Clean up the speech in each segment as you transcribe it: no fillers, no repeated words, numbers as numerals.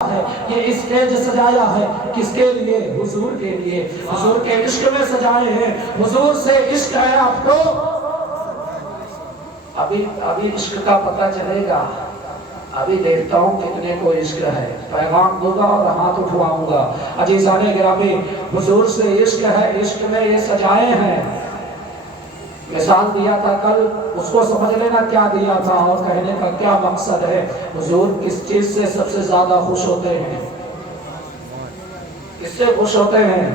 ہے، یہ اسٹیج سجایا ہے کس کے لیے؟ حضور کے لیے، حضور کے عشق میں سجائے ہیں، حضور سے عشق ہے آپ کو۔ ابھی عشق کا پتہ چلے گا، ابھی دیکھتا ہوں کتنے کو عشق ہے، پیغام دوں گا اور ہاتھ اٹھواؤں گا۔ عزیزان گرامی، حضور سے عشق ہے، عشق میں یہ سجائے ہیں۔ مثال دیا تھا کل، اس کو سمجھ لینا کیا دیا تھا اور کہنے کا کیا مقصد ہے۔ حضور کس چیز سے سب سے زیادہ خوش ہوتے ہیں؟ کس سے خوش ہوتے ہیں؟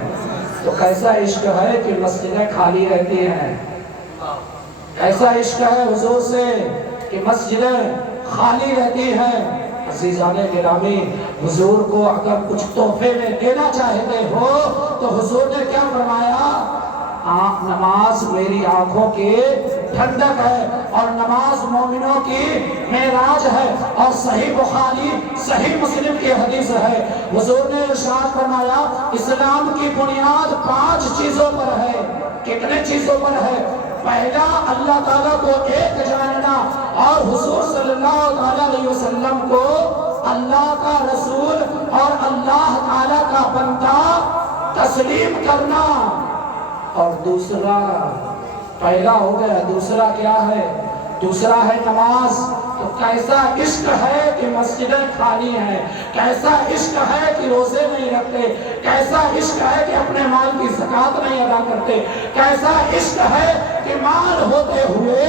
تو کیسا عشق ہے کہ مسجدیں خالی رہتی ہیں؟ ایسا عشق ہے حضور سے کہ مسجدیں خالی رہتی ہیں۔ عزیزان گرامی، حضور کو اگر کچھ تحفے میں دینا چاہتے ہو تو حضور نے کیا فرمایا؟ نماز میری آنکھوں کی ٹھنڈک ہے اور نماز مومنوں کی معراج ہے، اور صحیح بخاری صحیح مسلم کی حدیث ہے، حضور نے ارشاد فرمایا اسلام کی بنیاد 5 چیزوں پر ہے۔ کتنے چیزوں پر ہے؟ پہلا، اللہ تعالیٰ کو ایک جاننا اور حضور صلی اللہ علیہ وسلم کو اللہ کا رسول اور اللہ تعالیٰ کا بندہ تسلیم کرنا۔ اور دوسرا، پہلا ہو گیا، دوسرا کیا ہے؟ دوسرا ہے نماز۔ تو کیسا عشق ہے کہ مسجدیں خالی ہیں، کیسا عشق ہے کہ روزے نہیں رکھتے، کیسا عشق ہے کہ اپنے مال کی زکوٰۃ نہیں ادا کرتے، کیسا عشق ہے کہ مال ہوتے ہوئے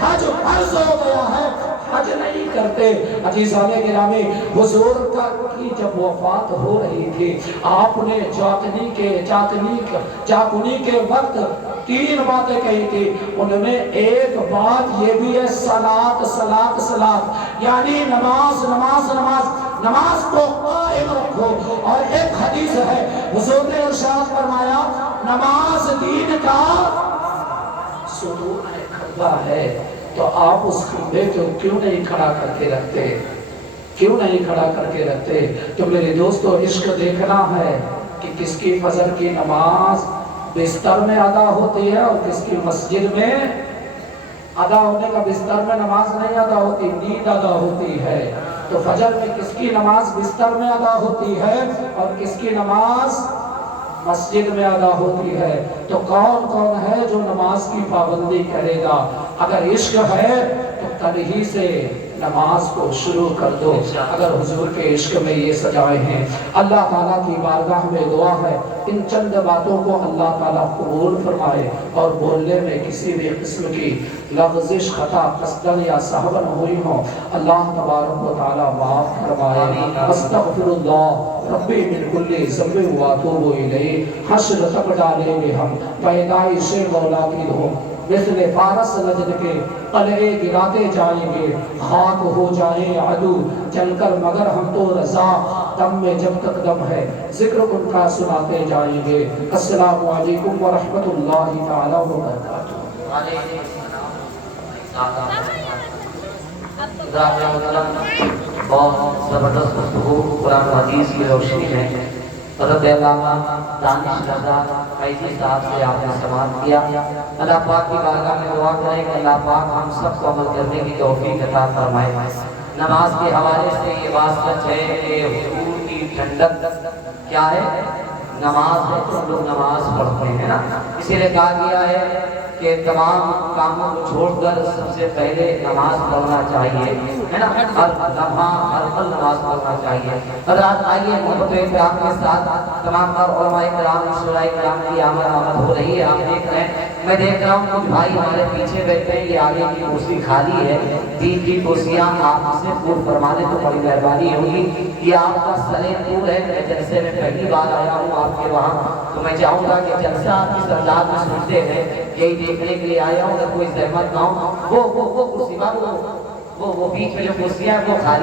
حج فرض ہو گیا ہے حج نہیں کرتے۔ عزیزان گرامی، حضور کی جب وفات ہو رہی تھی، آپ نے جاکنی کے وقت 3 باتیں کہی تھی۔ ان میں ایک بات یہ بھی ہے، صلاۃ صلاۃ صلاۃ، یعنی نماز نماز نماز، نماز کو قائم رکھو۔ اور ایک حدیث ہے، حضور نے ارشاد فرمایا نماز دین کا ستون ہے، کھمبا ہے۔ تو آپ اس کھمبے کو کیوں نہیں کھڑا کر کے رکھتے؟ کیوں نہیں کھڑا کر کے رکھتے؟ تو میرے دوستو، عشق دیکھنا ہے کہ کس کی فجر کی نماز بستر میں ادا ہوتی ہے اور کس کی مسجد میں ادا ہونے کا۔ بستر میں نماز نہیں ادا ہوتی، نیند ادا ہوتی ہے۔ تو فجر میں کس کی نماز بستر میں ادا ہوتی ہے اور کس کی نماز مسجد میں ادا ہوتی ہے۔ تو کون کون ہے جو نماز کی پابندی کرے گا؟ اگر عشق ہے تو کل ہی سے نماز کو شروع کر دو، اگر حضور کے عشق میں یہ سجائے ہیں۔ اللہ تعالیٰ کی بارگاہ میں دعا ہے ان چند باتوں کو اللہ تعالیٰ قبول فرمائے، اور بولنے میں کسی بھی قسم کی لغزش، خطا قصدن یا سہون ہوئی ہو اللہ تبارک و تعالیٰ معاف فرمائے۔ استغفر اللہ ربی من کل ذنب واتوب الیہ۔ حشر تک ڈالیں گے ہم پیدائش مولا کی دھوم، مثل فارس نجد کے قلعے گراتے جائیں گے، خاک ہو جائیں عدو جل کر مگر ہم تو رضا، دم میں جب تک دم ہے ذکر ان کا سناتے جائیں گے۔ السلام علیکم ورحمۃ اللہ تعالی وبرکاتہ۔ بہت زبردست گفتگو قرآن و حدیث کی روشنی میں حضرت علامہ دانش رضا فیضی صاحب سے آپ نے سماعت کیا۔ اللہ پاک کی بارگاہ میں دعا کریں کہ اللہ پاک ہم سب کو عمل کرنے کی توفیق عطا فرمائے۔ نماز کے حوالے سے یہ بات سچ ہے کہ حضور کی ٹھنڈک کیا ہے؟ نماز ہے۔ تو ہم لوگ نماز پڑھتے ہیں نا، اسی لیے کہا گیا ہے کہ تمام کاموں کو چھوڑ کر سب سے پہلے نماز پڑھنا چاہیے، ہے نا، ہر لمحہ ہر پل نماز پڑھنا چاہیے۔ حضرات آئیے محبت و احترام کے ساتھ تمام علماء کرام، شورائے کرام کی آمد ہو رہی ہے۔ آپ دیکھ رہے ہیں، میں دیکھ رہا ہوں کچھ بھائی ہمارے پیچھے بیٹھے ہیں، یہ آگے کی کرسی خالی ہے، 3 کرسیاں آپ سے پور فرما دیں تو بڑی مہربانی ہوگی۔ یہ آپ کا سرے پور ہے، میں جلسے میں پہلی بار آیا ہوں آپ کے وہاں، تو میں چاہوں گا کہ جلسہ آپ کی سردار میں سنتے ہیں، یہی دیکھنے کے لیے آیا ہوں، اگر کوئی زحمت نہ ہو وہ کرسی وہ بیچ میں جو کرسیاں وہ خالی